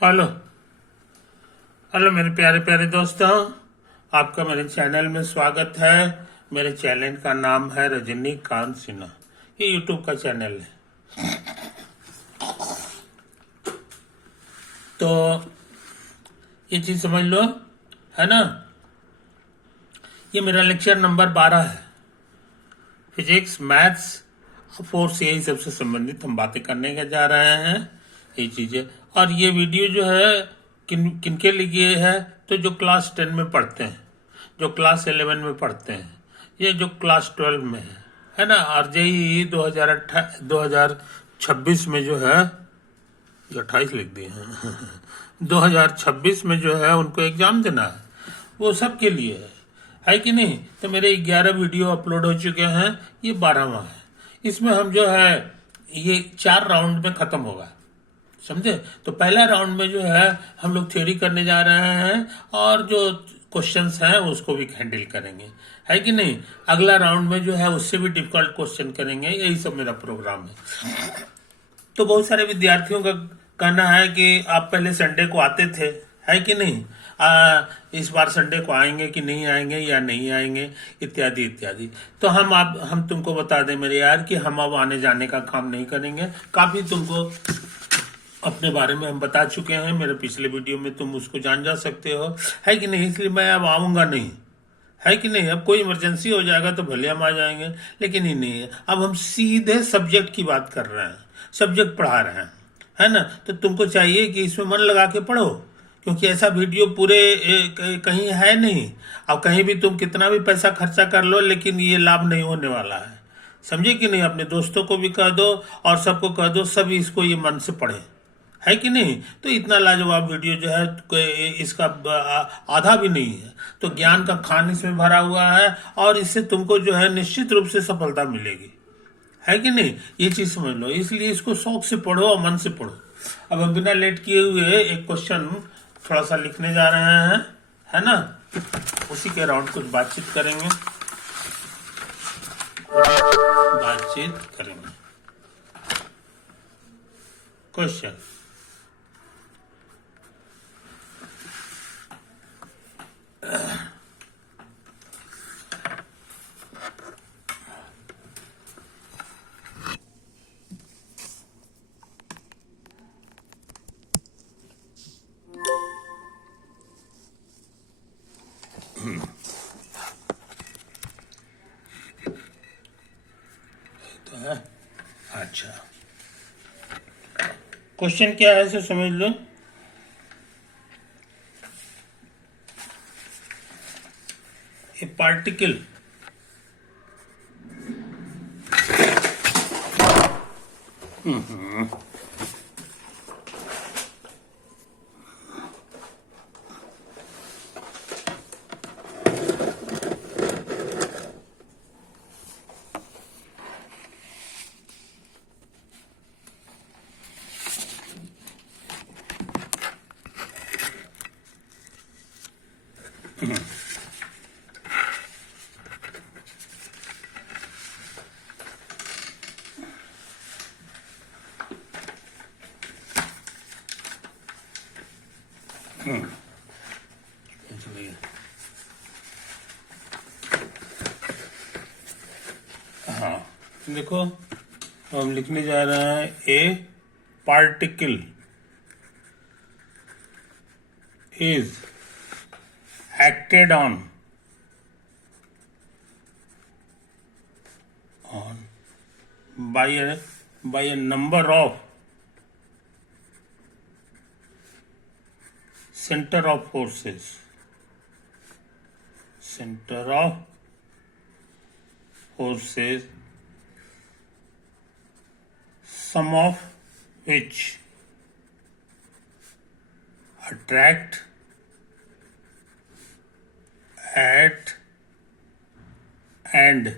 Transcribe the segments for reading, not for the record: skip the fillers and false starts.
Hello hello मेरे प्यारे प्यारे दोस्तों, आपका मेरे चैनल में स्वागत है। मेरे चैनल का नाम है रजनीकांत सिन्हा। ये यूट्यूब का चैनल है। तो ये चीज समझ लो, है ना। ये मेरा लेक्चर नंबर 12 है। फिजिक्स, मैथ्स, फोर्स, यही सबसे संबंधित हम बातें करने के जा रहे हैं। ये चीजें, और ये वीडियो जो है किनके लिए है, तो जो क्लास 10 में पढ़ते हैं, जो क्लास 11 में पढ़ते हैं, ये जो क्लास 12 में है ना। और जेई 2026 में जो है, ये 28 लिख दिए हैं 2026 में जो है उनको एग्जाम देना है, वो सब के लिए है कि नहीं। तो मेरे 11 वीडियो अपलोड हो चुके हैं, ये 12वां है। इसमें हम जो है ये 4 राउंड में खत्म होगा, समझे। तो पहला राउंड में जो है हम लोग थ्योरी करने जा रहे हैं, और जो क्वेश्चंस हैं उसको भी हैंडल करेंगे, है कि नहीं। अगला राउंड में जो है उससे भी डिफिकल्ट क्वेश्चन करेंगे। यही सब मेरा प्रोग्राम है। तो बहुत सारे विद्यार्थियों का कहना है कि आप पहले संडे को आते थे, है कि नहीं। इस बार संडे को आएंगे कि नहीं आएंगे, या नहीं आएंगे, इत्यादि इत्यादि। तो हम तुमको बता दें मेरे यार कि हम अब आने जाने का काम नहीं करेंगे। काफी तुमको अपने बारे में हम बता चुके हैं, मेरे पिछले वीडियो में तुम उसको जान जा सकते हो, है कि नहीं। इसलिए मैं अब आऊंगा नहीं, है कि नहीं। अब कोई इमरजेंसी हो जाएगा तो भले हम आ जाएंगे, लेकिन ये नहीं है। अब हम सीधे सब्जेक्ट की बात कर रहे हैं, सब्जेक्ट पढ़ा रहे हैं, है ना। तो तुमको चाहिए कि इसमें मन लगा के पढ़ो, क्योंकि ऐसा वीडियो पूरे कहीं है नहीं। अब कहीं भी तुम कितना भी पैसा खर्चा कर लो, लेकिन ये लाभ नहीं होने वाला है, समझे कि नहीं। अपने दोस्तों को भी कह दो और सबको कह दो, सब इसको ये मन से पढ़े, है कि नहीं। तो इतना लाजवाब वीडियो जो है इसका आधा भी नहीं है। तो ज्ञान का खान इसमें भरा हुआ है, और इससे तुमको जो है निश्चित रूप से सफलता मिलेगी, है कि नहीं। ये चीज समझ लो, इसलिए इसको शौक से पढ़ो और मन से पढ़ो। अब हम बिना लेट किए हुए एक क्वेश्चन थोड़ा सा लिखने जा रहे हैं, है ना। उसी के अराउंड कुछ बातचीत करेंगे, क्वेश्चन। तो है, अच्छा। क्वेश्चन क्या है इसे समझ लो। ए पार्टिकल हाँ, देखो हम लिखने जा रहे हैं, ए particle is acted on by a number of center of forces, some of which attract at and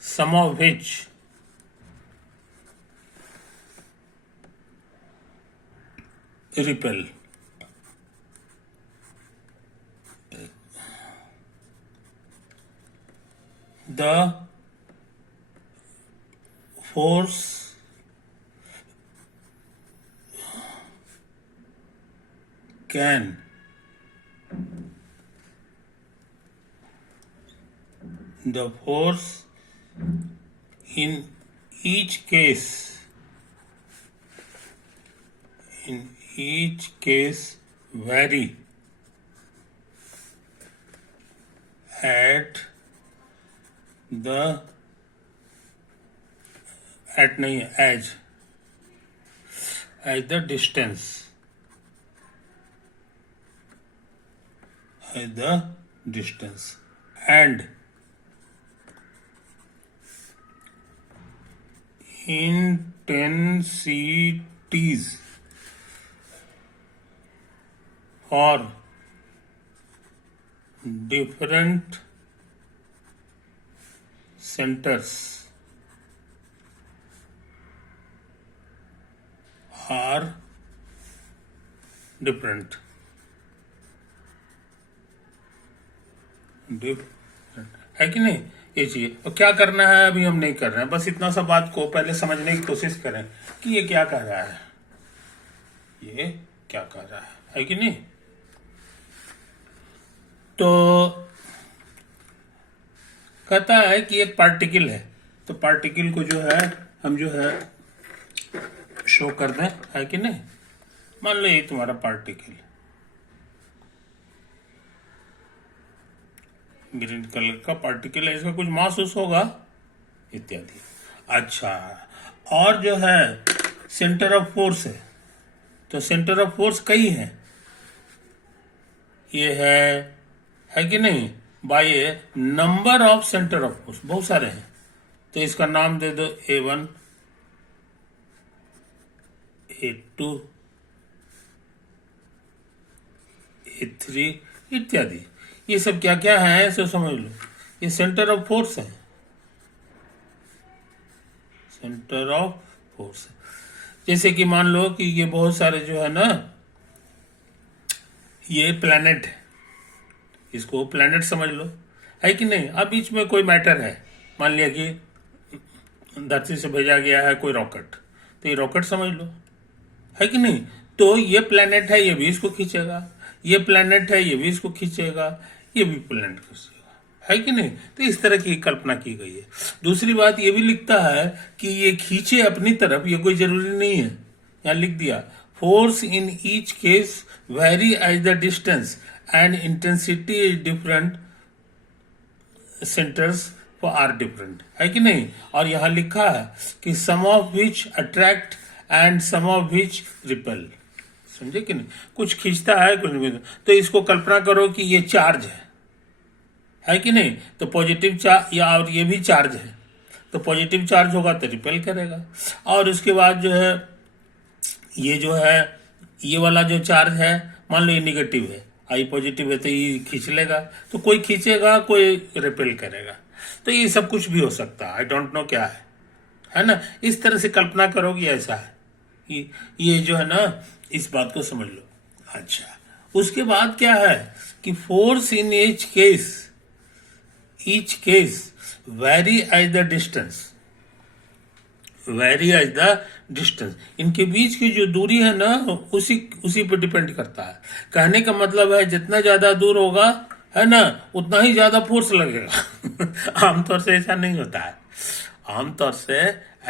some of which repel. The force can the force in each case vary at the at नहीं as the distance and intensities for different centers are different है कि नहीं। ये चीज तो क्या करना है अभी हम नहीं कर रहे हैं, बस इतना सा बात को पहले समझने की कोशिश करें कि ये क्या कह रहा है, ये क्या कह रहा है कि नहीं। तो कहता है कि एक पार्टिकल है, तो पार्टिकल को जो है हम जो है शो कर दें, है कि नहीं। मान लो ये तुम्हारा पार्टिकल ग्रीन कलर का पार्टिकल है, इसका कुछ मास उस होगा इत्यादि। अच्छा, और जो है सेंटर ऑफ फोर्स है, तो सेंटर ऑफ फोर्स कई है, ये है कि नहीं, by number of centre of force बहुत सारे हैं, तो इसका नाम दे दो A1 A2 A3 इत्यादि। ये सब क्या क्या है सो समझ लो, ये सेंटर ऑफ फोर्स है, सेंटर ऑफ फोर्स है। जैसे कि मान लो कि ये बहुत सारे जो है ना, ये प्लैनेट है, इसको प्लैनेट समझ लो, है कि नहीं। अब बीच में कोई मैटर है, मान लिया कि धरती से भेजा गया है कोई रॉकेट, तो ये रॉकेट समझ लो, है कि नहीं। तो ये प्लैनेट है, ये भी इसको खींचेगा, ये प्लैनेट है, ये भी इसको खींचेगा, ये भी प्लैनेट खींचेगा, है कि नहीं। तो इस तरह की कल्पना की गई है। दूसरी बात ये भी लिखता है कि ये खींचे अपनी तरफ, ये कोई जरूरी नहीं है, यहाँ लिख दिया force in each case very as the distance and intensity is different, centres are different, है कि नहीं। और यहां लिखा है कि some of which attract and some of which repel, समझे कि नहीं। कुछ खींचता है कुछ नहीं, तो इसको कल्पना करो कि ये चार्ज है कि नहीं। तो पॉजिटिव चार्ज या और ये भी चार्ज है, तो पॉजिटिव चार्ज होगा तो रिपेल करेगा। और उसके बाद जो है ये जो है ये वाला जो चार्ज है, मान लो ये निगेटिव है, आई पॉजिटिव है, तो ये खींच लेगा, तो कोई खींचेगा कोई रिपेल करेगा। तो ये सब कुछ भी हो सकता है, आई डोंट नो क्या है ना। इस तरह से कल्पना करोगे ऐसा है, ये जो है ना, इस बात को समझ लो। अच्छा, उसके बाद क्या है कि force in each case very as the distance, इनके बीच की जो दूरी है ना, उसी पर डिपेंड करता है। कहने का मतलब है जितना ज्यादा दूर होगा, है ना, उतना ही ज्यादा फोर्स लगेगा। आमतौर से ऐसा नहीं होता है, आमतौर से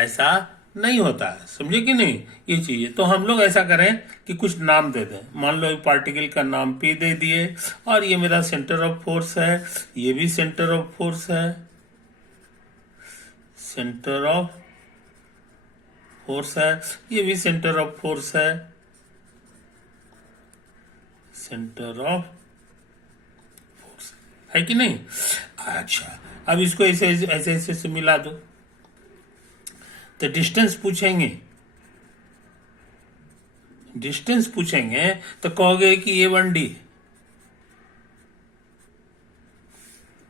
ऐसा नहीं होता है, समझे कि नहीं। ये चीज तो हम लोग ऐसा करें कि कुछ नाम दे दें, मान लो पार्टिकल का नाम P दे दिए, और ये मेरा सेंटर ऑफ फोर्स है, ये भी सेंटर ऑफ फोर्स है, सेंटर ऑफ फोर्स है, ये भी सेंटर ऑफ फोर्स है, सेंटर ऑफ फोर्स, है कि नहीं। अच्छा, अब इसको ऐसे ऐसे ऐसे से मिला दो, तो डिस्टेंस पूछेंगे तो कहोगे कि ये 1D,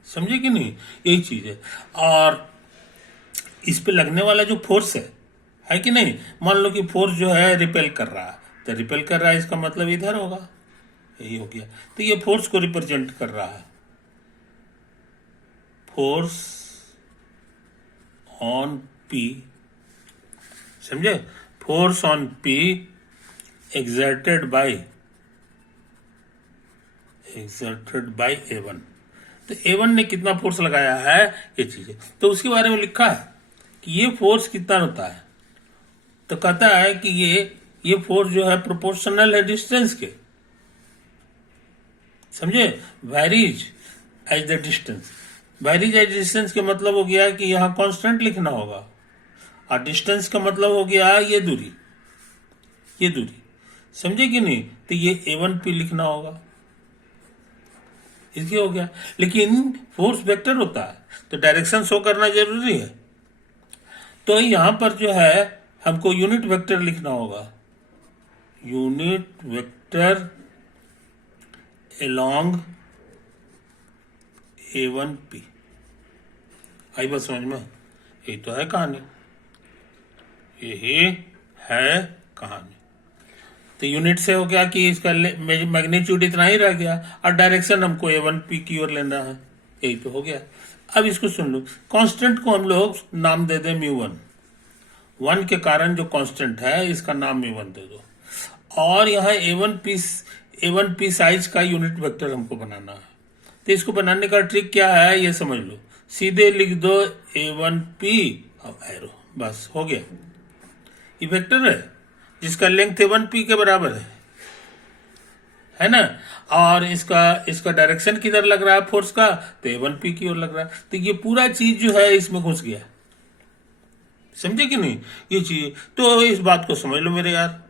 समझे कि नहीं, यही चीज है। और इस पे लगने वाला जो फोर्स है कि नहीं, मान लो कि फोर्स जो है रिपेल कर रहा है, तो रिपेल कर रहा है इसका मतलब इधर होगा, यही हो गया। तो ये फोर्स को रिप्रेजेंट कर रहा है, फोर्स ऑन P समझे? Force on P exerted by A1। तो A1 ने कितना फोर्स लगाया है, ये चीज है। तो उसके बारे में लिखा है कि ये फोर्स कितना होता है। तो कहता है कि ये फोर्स जो है प्रोपोर्शनल है डिस्टेंस के, समझे? Varies as the distance. Varies as distance के मतलब हो गया कि यहाँ कांस्टेंट लिखना होगा, और डिस्टेंस का मतलब हो गया ये दूरी, ये दूरी, समझे कि नहीं? तो ये A1P लिखना होगा, इसलिए हो गया। लेकिन फोर्स वेक्टर होता है तो डायरेक्शन शो करना जरूरी है। तो यहां पर जो है हमको यूनिट वेक्टर लिखना होगा, यूनिट वेक्टर अलोंग A1P। आई बात समझ में? यही तो है कहानी, यही है कहानी। तो यूनिट से हो गया कि इसका मैग्नीट्यूड इतना ही रह गया, और डायरेक्शन हमको A1P की ओर लेना है, यही तो हो गया। अब इसको सुन लो, कांस्टेंट को हम लोग नाम दे दें μ1। 1 के कारण जो कांस्टेंट है इसका नाम μ1 दे दो, और यहाँ A1P साइज का यूनिट वेक्टर हमको बनाना है। तो इसको बनाने का ट्रिक क्या है ये समझ लो, सीधे लिख दो A1P और एरो, बस हो गया। ये वेक्टर है जिसका लेंथ A1P के बराबर है ना, और इसका डायरेक्शन किधर लग रहा है फोर्स का, तो A1P की ओर लग रहा है। तो ये पूरा चीज जो है इसमें घुस गया, समझे कि नहीं? ये चीज तो इस बात को समझ लो मेरे यार,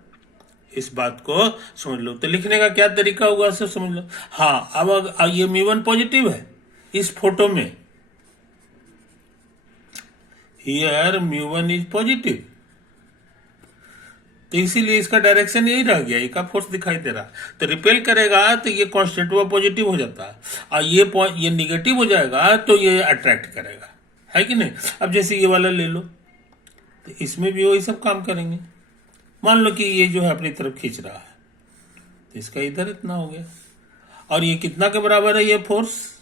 इस बात को समझ लो। तो लिखने का क्या तरीका होगा सब समझ लो। हाँ, अब ये μ1 पॉजिटिव है इस फोटो में, हियर μ1 इज पॉजिटिव, तो इसीलिए इसका डायरेक्शन यही रह गया, इसका फोर्स दिखाई दे रहा। तो रिपेल करेगा तो ये कांस्टेंट वो पॉजिटिव हो जाता है, और ये निगेटिव हो जाएगा तो ये अट्रैक्ट करेगा, है कि नहीं? अब जैसे ये वाला ले लो, तो इसमें भी वही सब काम करेंगे। मान लो कि ये जो है अपनी तरफ खींच रहा है, तो इसका इधर इतना हो गया, और ये कितना के बराबर है ये फोर्स?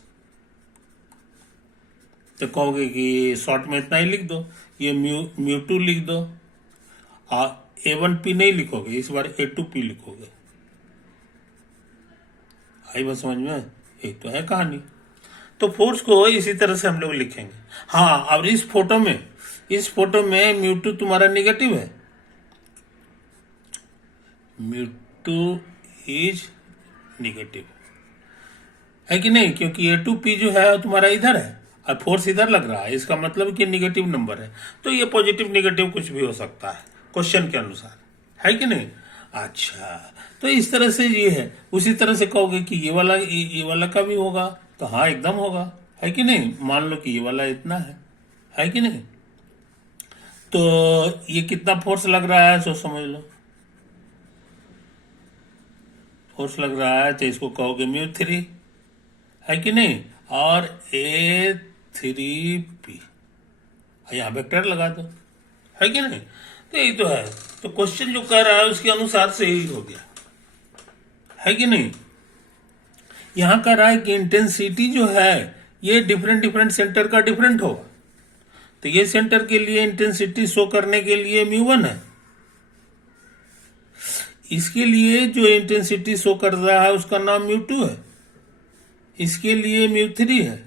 तो कहोगे कि शॉर्ट में इतना ही लिख दो, ये μ2 लिख दो, और A1P नहीं लिखोगे, इस बार A2P लिखोगे। आई बात समझ में? यही तो है कहानी। तो फोर्स को इसी तरह से हम लोग लिखेंगे। हाँ, अब इस फोटो में μ2 तुम्हारा निगेटिव है, μ2 इज निगेटिव, है कि नहीं? क्योंकि A2P जो है तुम्हारा इधर है और फोर्स इधर लग रहा है, इसका मतलब कि निगेटिव नंबर है। तो ये पॉजिटिव निगेटिव कुछ भी हो सकता है क्वेश्चन के अनुसार, है कि नहीं? अच्छा, तो इस तरह से ये है। उसी तरह से कहोगे कि ये वाला का भी होगा, तो हाँ एकदम होगा, है कि नहीं? मान लो कि ये वाला इतना है कि नहीं? तो ये कितना फोर्स लग रहा है सो समझ लो, फोर्स लग रहा है तो इसको कहोगे μ3, है कि नहीं? और A3P यहाँ वेक्टर लगा दो, है कि नहीं? तो यही तो है। तो क्वेश्चन जो कह रहा है उसके अनुसार से ही हो गया, है कि नहीं? यहां कह रहा है कि इंटेंसिटी जो है ये डिफरेंट सेंटर का डिफरेंट होगा। तो ये सेंटर के लिए इंटेंसिटी शो करने के लिए μ1 है, इसके लिए जो इंटेंसिटी शो कर रहा है उसका नाम μ2 है, इसके लिए μ3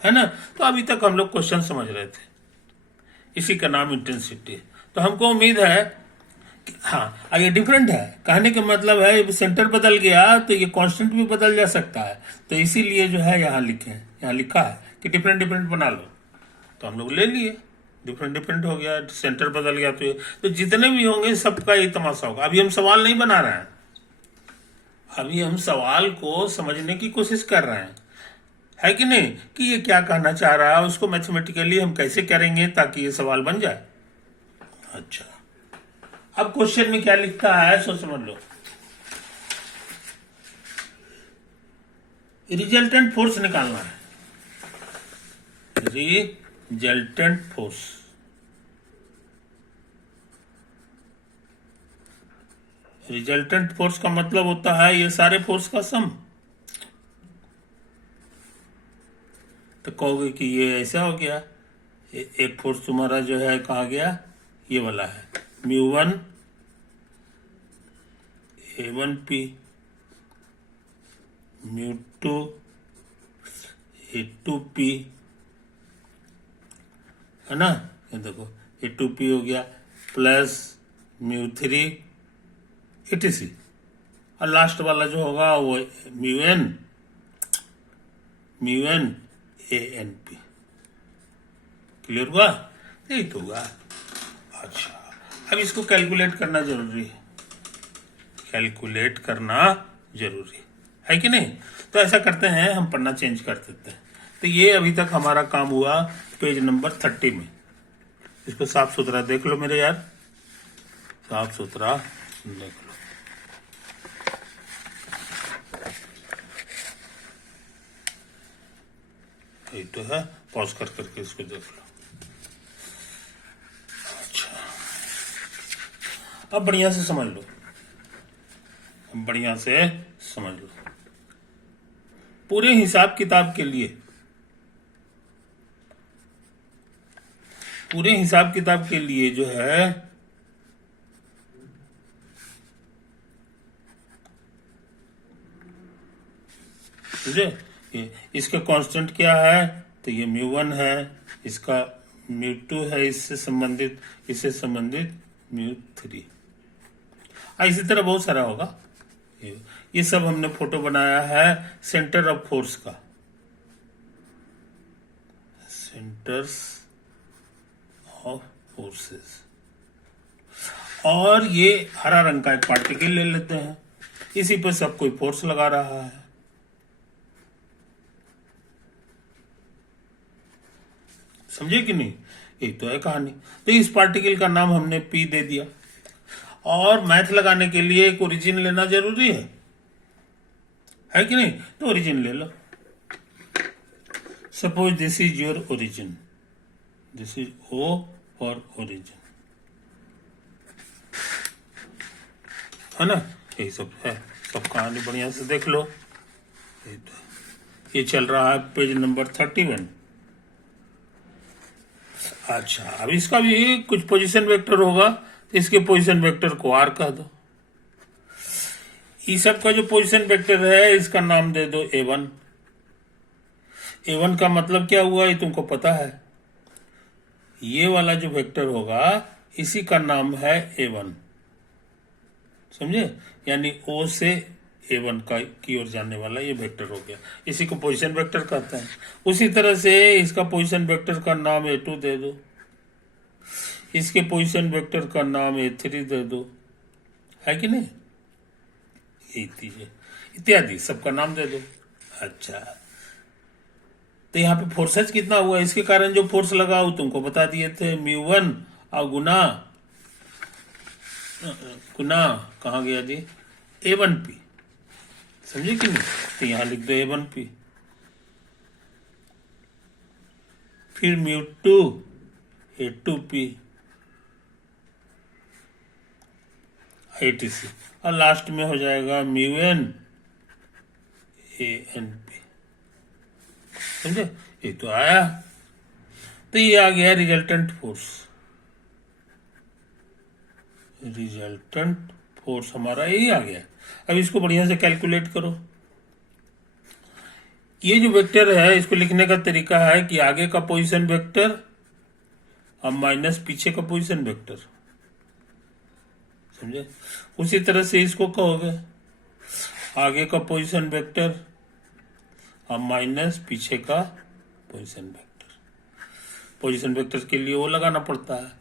है ना? तो अभी तक हम लोग क्वेश्चन समझ रहे थे, इसी का नाम इंटेंसिटी है। तो हमको उम्मीद है कि हाँ, ये डिफरेंट है, कहने का मतलब है सेंटर बदल गया तो ये कांस्टेंट भी बदल जा सकता है। तो इसीलिए जो है यहाँ लिखा है कि डिफरेंट बना लो, तो हम लोग ले लिए, डिफरेंट हो गया, सेंटर बदल गया। तो जितने भी होंगे सबका ये तमाशा होगा। अभी हम सवाल नहीं बना रहे हैं, अभी हम सवाल को समझने की कोशिश कर रहे हैं, है कि नहीं? कि ये क्या कहना चाह रहा है, उसको मैथमेटिकली हम कैसे करेंगे ताकि ये सवाल बन जाए। अच्छा, अब क्वेश्चन में क्या लिखता है सो समझ लो। रिजल्टेंट फोर्स निकालना है, रिजल्टेंट फोर्स। रिजल्टेंट फोर्स का मतलब होता है ये सारे फोर्स का सम। तो कहोगे कि ये ऐसा हो गया, एक फोर्स तुम्हारा जो है कहाँ गया, ये वाला है μ1 A1P, μ2 A2P, है ना। ये देखो A2P हो गया प्लस μ3 etc, और लास्ट वाला जो होगा वो μn ANP। क्लियर हुआ? यही तो होगा। अच्छा, अब इसको कैलकुलेट करना जरूरी है, कैलकुलेट करना जरूरी है कि नहीं। तो ऐसा करते हैं, हम पन्ना चेंज कर देते हैं। तो ये अभी तक हमारा काम हुआ पेज नंबर 30 में। इसको साफ सुथरा देख लो मेरे यार, साफ सुथरा देख लो। यही तो है, पॉज कर करके इसको देख लो। अच्छा, अब बढ़िया से समझ लो, अब बढ़िया से समझ लो। पूरे हिसाब किताब के लिए, पूरे हिसाब किताब के लिए जो है समझे, इसका कांस्टेंट क्या है, तो ये μ1 है, इसका μ2 है, इससे संबंधित μ3। इसी तरह बहुत सारा होगा। ये सब हमने फोटो बनाया है सेंटर ऑफ फोर्स का, सेंटर्स ऑफ फोर्सेस। और ये हरा रंग का एक पार्टिकल ले लेते हैं, इसी पर सब कोई फोर्स लगा रहा है। समझे कि नहीं? यही तो है कहानी। तो इस पार्टिकल का नाम हमने P दे दिया, और मैथ लगाने के लिए एक ओरिजिन लेना जरूरी है कि नहीं? तो ओरिजिन ले लो। Suppose this is your origin, this is O for origin, है ना। यही सब है, सब कहानी बढ़िया से देख लो। ये चल रहा है पेज नंबर 31। अच्छा, अब इसका भी कुछ पोजीशन वेक्टर होगा, तो इसके पोजीशन वेक्टर को R कह दो। इस सब का जो पोजीशन वेक्टर है इसका नाम दे दो A1। A1 का मतलब क्या हुआ ये तुमको पता है। ये वाला जो वेक्टर होगा इसी का नाम है A1, समझे, यानी O से A1 का की ओर जाने वाला ये वेक्टर हो गया, इसी को पोजीशन वेक्टर कहते हैं। उसी तरह से इसका पोजीशन वेक्टर का नाम A2 दे दो, इसके पोजीशन वेक्टर का नाम A3 दे दो, है कि नहीं। इत्यादि सबका नाम दे दो। अच्छा, तो यहाँ पे फोर्सेज कितना हुआ, इसके कारण जो फोर्स लगा वो तुमको बता दिए थे, μ1 और गुना कहाँ गया जी, A1P, समझे कि नहीं। तो यहां लिख दो A1P, फिर μ2 A2P etc, और लास्ट में हो जाएगा μn ANP, समझे। ये तो आया, तो ये आ गया रिजल्टेंट फोर्स। रिजल्टेंट फोर्स हमारा यही आ गया। अब इसको बढ़िया से कैलकुलेट करो। ये जो वेक्टर है इसको लिखने का तरीका है कि आगे का पोजीशन वेक्टर और माइनस पीछे का पोजीशन वेक्टर, समझे। उसी तरह से इसको कहोगे आगे का पोजीशन वेक्टर और माइनस पीछे का पोजीशन वेक्टर। पोजीशन वेक्टर के लिए वो लगाना पड़ता है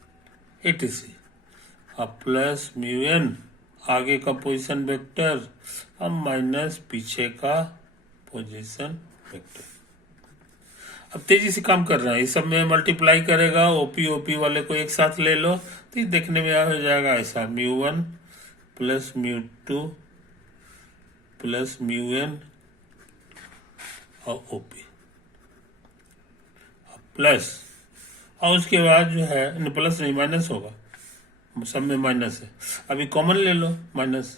etc, अब प्लस μn आगे का पोजीशन वेक्टर और माइनस पीछे का पोजीशन वेक्टर। अब तेजी से काम कर रहा है, इस सब में मल्टीप्लाई करेगा, OP वाले को एक साथ ले लो तो ये देखने में हो जाएगा ऐसा, μ1 प्लस μ2 प्लस μn और OP प्लस, और उसके बाद जो है प्लस नहीं माइनस होगा, सब में माइनस है, अभी कॉमन ले लो माइनस,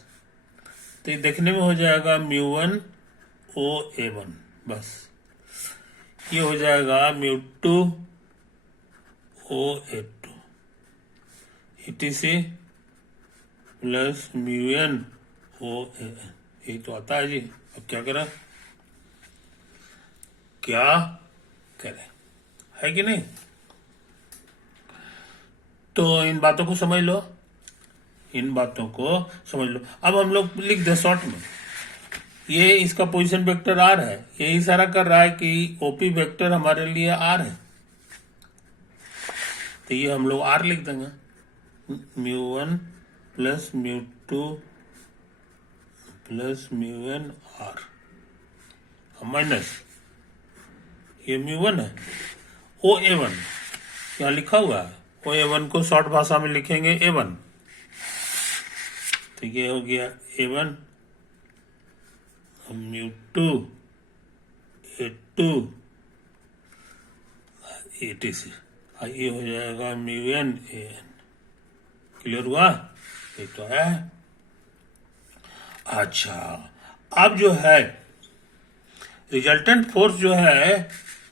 तो ये देखने में हो जाएगा μ1 OA1, बस ये हो जाएगा μ2 OA2, ETC plus mu N O ये तो आता है जी। अब क्या करें, क्या करें, है कि नहीं? तो इन बातों को समझ लो, इन बातों को समझ लो। अब हम लोग लिख दे शॉर्ट में, ये इसका पोजीशन वेक्टर आर है, ये इशारा कर रहा है कि ओपी वेक्टर हमारे लिए आर है, तो ये हम लोग आर लिख देंगे। Mu one plus mu two plus mu n r minus ये म्यू वन है, ओ ए वन यहाँ लिखा हुआ है, ओ ए वन को शॉर्ट भाषा में लिखेंगे ए वन, तो ये हो गया A one mu two A two ETC, ये हो जाएगा mu N A N. Clear हुआ? ये तो है। अच्छा, अब जो है रिजल्टेंट फोर्स जो है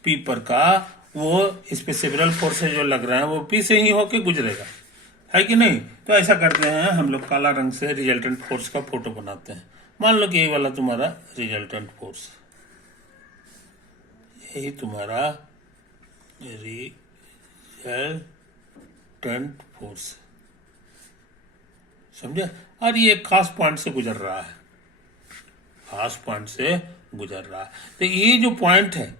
पी पर का, वो इस पे सेवरल फोर्स जो लग रहे हैं वो पी से ही होके गुजरेगा, है कि नहीं? तो ऐसा करते हैं हम लोग, काला रंग से रिजल्टेंट फोर्स का फोटो बनाते हैं। मान लो कि यही वाला तुम्हारा रिजल्टेंट फोर्स, यही तुम्हारा रिजल्टेंट फोर्स, समझे? और ये एक खास पॉइंट से गुजर रहा है, खास पॉइंट से गुजर रहा है। तो ये जो पॉइंट है,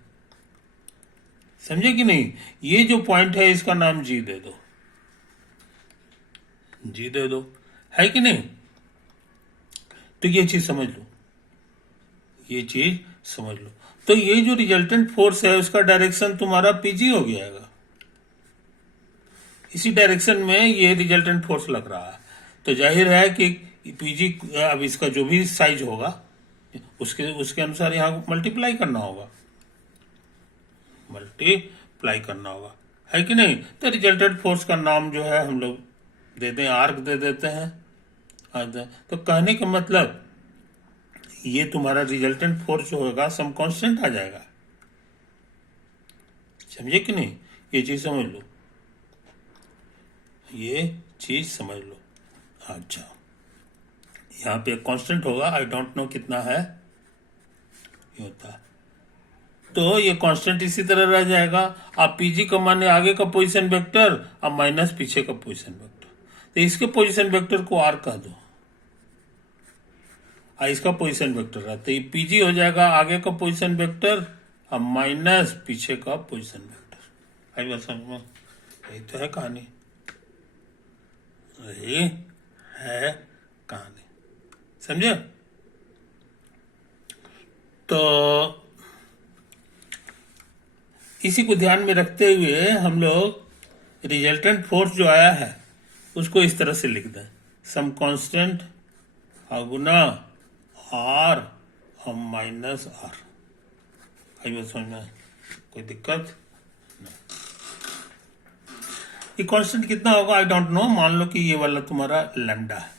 समझे कि नहीं, ये जो पॉइंट है इसका नाम जी दे दो, जी दे दो, है कि नहीं? तो ये चीज समझ लो, ये चीज समझ लो। तो ये जो रिजल्टेंट फोर्स है उसका डायरेक्शन तुम्हारा पीजी हो गया, इसी डायरेक्शन में ये रिजल्टेंट फोर्स लग रहा है। तो जाहिर है कि पीजी, अब इसका जो भी साइज होगा उसके अनुसार यहाँ मल्टीप्लाई करना होगा, मल्टीप्लाई करना होगा, है कि नहीं? तो रिजल्टेंट फोर्स का नाम जो है हम लोग दे दें, आर्क दे देते हैं। तो कहने का मतलब ये तुम्हारा रिजल्टेंट फोर्स जो होगा सम कांस्टेंट आ जाएगा, समझे कि नहीं? ये चीज समझ लो, ये चीज समझ लो। अच्छा, यहाँ पे एक कांस्टेंट होगा, आई डोंट नो कितना है, ये होता है, तो ये कांस्टेंट इसी तरह रह जाएगा। आप पीजी का माने आगे का पोजीशन वेक्टर, अब माइनस पीछे का पोजीशन वेक्टर, तो इसके पोजीशन वेक्टर को आर कह दो, इसका पोजीशन वेक्टर है, तो ये पीजी हो जाएगा आगे का पोजीशन वेक्टर, अब माइनस पीछे का पोजीशन वेक्टर। आई बात समझ में? यही तो है कहानी, यही है कहानी, समझे? तो इसी को ध्यान में रखते हुए हम लोग रिजल्टेंट फोर्स जो आया है उसको इस तरह से लिख दें, सम कांस्टेंट गुना आर माइनस आर। आई बात समझ में? कोई दिक्कत? ये कांस्टेंट कितना होगा आई डोंट नो, मान लो कि ये वाला तुम्हारा लैम्डा है,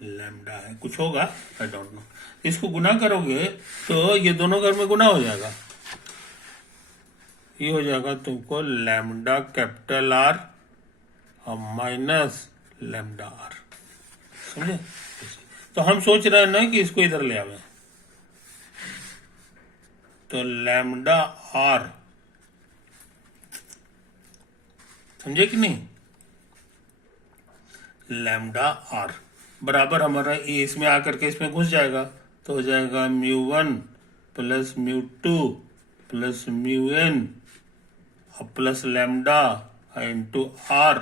लैम्डा है, कुछ होगा आई डोंट नो। इसको गुना करोगे तो ये दोनों घर में गुना हो जाएगा, ये हो जाएगा तुमको lambda capital R minus lambda r, समझे? तो हम सोच रहे हैं ना कि इसको इधर ले आवे, तो लैम्डा आर, समझे कि नहीं? लैम्डा आर बराबर हमारा ये इसमें आकर के इसमें घुस जाएगा, तो हो जाएगा mu one plus mu two plus mu n plus lambda into r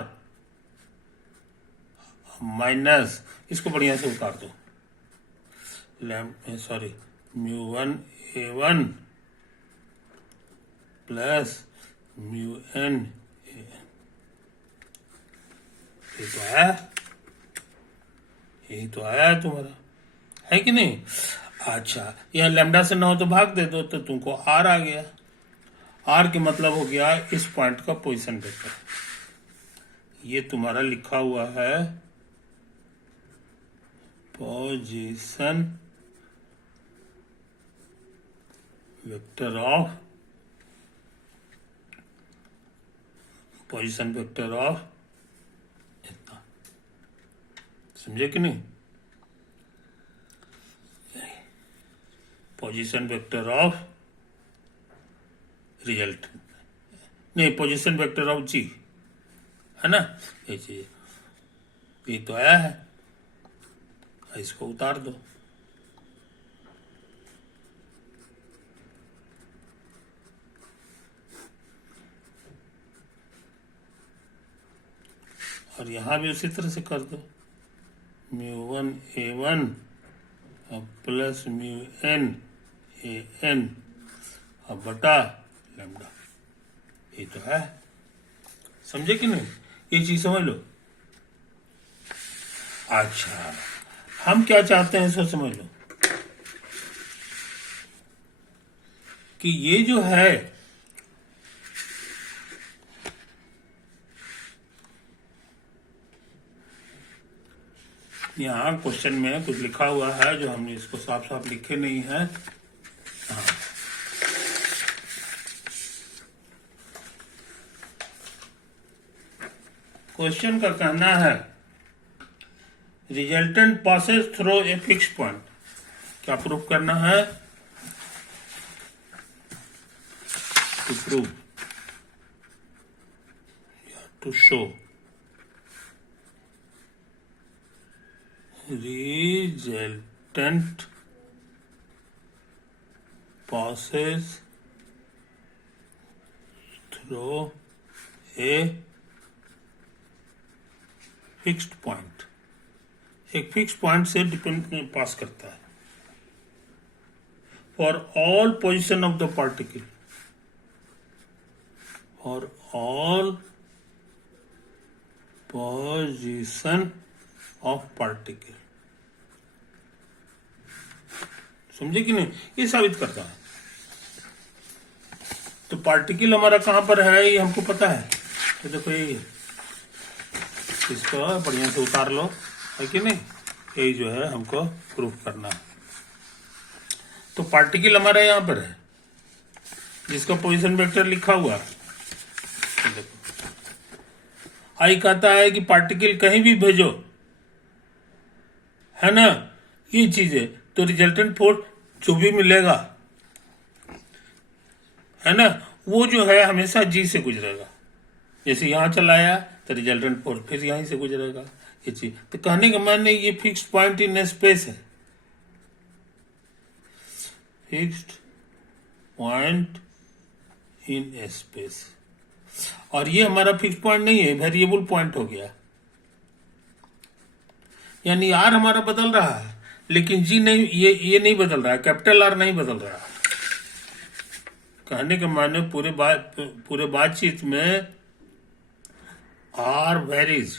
minus, इसको बढ़िया से उतार दो, sorry mu one a one plus mu N A n, ये तो आया, यही तो आया है तुम्हारा, है कि नहीं? अच्छा, यहाँ लैम्डा से ना हो तो भाग दे दो, तो तुमको आर आ गया। आर के मतलब हो गया इस पॉइंट का पोजीशन वेक्टर, ये तुम्हारा लिखा हुआ है position vector of position vector of इतना, समझे कि नहीं? पोजीशन वेक्टर ऑफ रिजल्ट, नहीं, पोजीशन वेक्टर ऑफ जी, है ना? ये चीज, ये तो आया है, इसको उतार दो। और यहां भी उसी तरह से कर दो, μ1 A1 प्लस μn AN अब बटा लैम्डा, ये तो है, समझे कि नहीं? ये चीज समझ लो। अच्छा, हम क्या चाहते हैं इसको समझ लो कि ये जो है यहाँ क्वेश्चन में कुछ लिखा हुआ है जो हमने इसको साफ साफ लिखे नहीं है। हाँ, क्वेश्चन का कहना है resultant passes through a fix point, क्या प्रूफ करना है? To prove, to show resultant passes through a fixed point, एक फिक्स पॉइंट से डिपेंड पास करता है for all position of the particle, for all position of particle, समझे कि नहीं? ये साबित करता है। तो पार्टिकल हमारा कहां पर है ये हमको पता है, तो देखो ये इसको बढ़िया से उतार लो, है कि नहीं? यही जो है हमको प्रूफ करना है। तो पार्टिकल हमारा यहां पर है जिसका पोजीशन वेक्टर लिखा हुआ है, तो देखो आई कहता है कि पार्टिकल कहीं भी भेजो, है ना? ये चीज है, तो रिजल्टेंट फोर्स जो भी मिलेगा, है ना, वो जो है हमेशा जी से गुजरेगा। जैसे यहां चलाया तो रिजल्टेंट फोर्स फिर यहीं से गुजरेगा, ये चीज। तो कहने का माने ये फिक्स्ड पॉइंट इन स्पेस है, फिक्स्ड पॉइंट इन स्पेस। और ये हमारा फिक्स पॉइंट नहीं है, वेरिएबल पॉइंट हो गया, यानी आर हमारा बदल रहा है लेकिन जी नहीं, ये नहीं बदल रहा है, कैपिटल आर नहीं बदल रहा है। कहने के माने पूरे बातचीत में r varies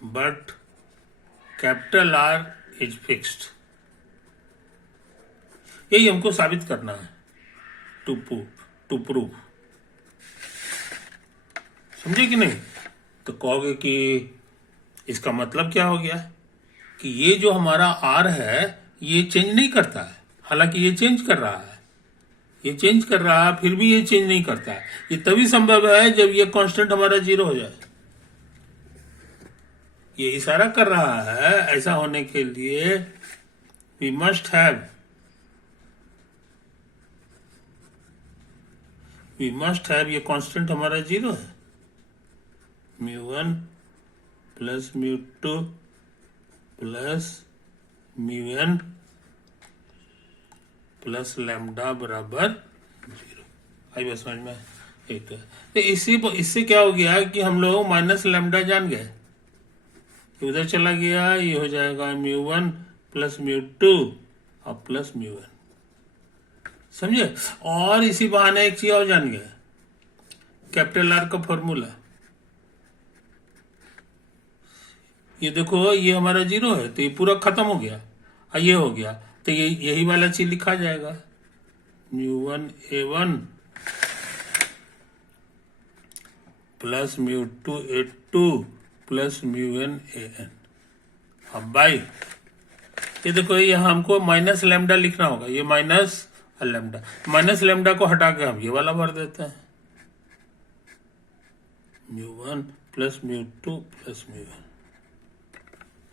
but capital R is fixed, यही हमको साबित करना है, टू प्रूव, समझे कि नहीं? तो कहोगे कि इसका मतलब क्या हो गया कि ये जो हमारा आर है ये चेंज नहीं करता है, हालांकि ये चेंज कर रहा है, ये चेंज कर रहा है, फिर भी ये चेंज नहीं करता है। ये तभी संभव है जब ये कांस्टेंट हमारा 0 हो जाए। ये इशारा कर रहा है ऐसा होने के लिए वी मस्ट हैव ये कांस्टेंट हमारा 0 है, μ1 plus μ2 plus μn plus lambda बराबर 0। आई बस समझ में? एक तो इससे क्या हो गया कि हम लोग माइनस लैम्डा जान गए, उधर चला गया, ये हो जाएगा μ1 प्लस μ2 और प्लस μn, समझे? और इसी बहाने एक चीज और जान गया, कैपिटल आर का फॉर्मूला। ये देखो ये हमारा 0 है तो ये पूरा खत्म हो गया, और ये हो गया तो ये यही वाला चीज लिखा जाएगा, μ1 A1 plus μ2 A2 plus μn AN। अब बाई ये देखो यहाँ हमको माइनस लैम्डा लिखना होगा, ये माइनस लैम्डा, माइनस लैम्डा को हटा के हम ये वाला भर देते हैं, μ1 प्लस μ2 प्लस μ1,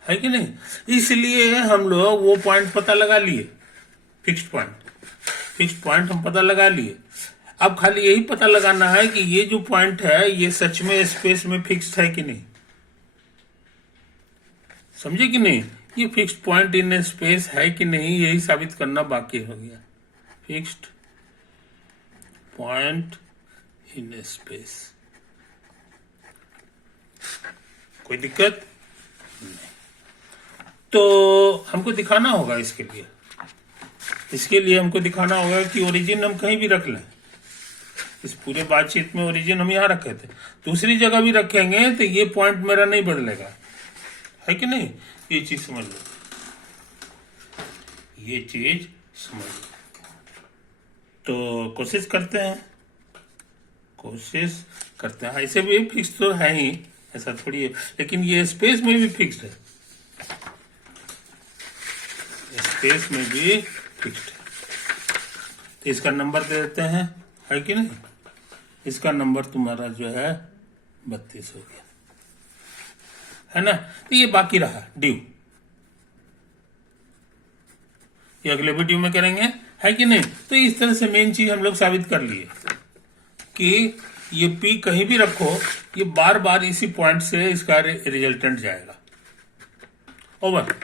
है कि नहीं। इसलिए हम लोग वो पॉइंट पता लगा लिए, फिक्स्ड पॉइंट हम पता लगा लिए। अब खाली यही पता लगाना है कि ये जो पॉइंट है ये सच में स्पेस में फिक्स्ड है कि नहीं, समझे कि नहीं। ये फिक्स्ड पॉइंट इन स्पेस है कि नहीं, यही साबित करना बाकी हो गया। फिक्स्ड पॉइंट इन स्पेस, कोई दिक्कत नहीं। तो हमको दिखाना होगा इसके लिए हमको दिखाना होगा कि ओरिजिन हम कहीं भी रख लें। इस पूरे बातचीत में ओरिजिन हम यहाँ रखे थे, दूसरी जगह भी रखेंगे तो ये पॉइंट मेरा नहीं बदलेगा, है कि नहीं। ये चीज समझ लो, ये चीज समझ लो। तो कोशिश करते हैं, ऐसे भी फिक्स तो है ही, ऐसा थोड़ी है, लेकिन ये स्पेस में भी फिक्स्ड है, स्पेस में भी फिक्स्ड है। तो इसका नंबर दे देते हैं, है कि नहीं। इसका नंबर तुम्हारा जो है 32 हो गया, है ना। तो ये बाकी रहा ड्यू, ये अगले वीडियो में करेंगे, है कि नहीं। तो इस तरह से मेन चीज हम लोग साबित कर लिए कि ये P कहीं भी रखो, ये बार बार इसी पॉइंट से इसका रिजल्टेंट जाएगा। ओवर।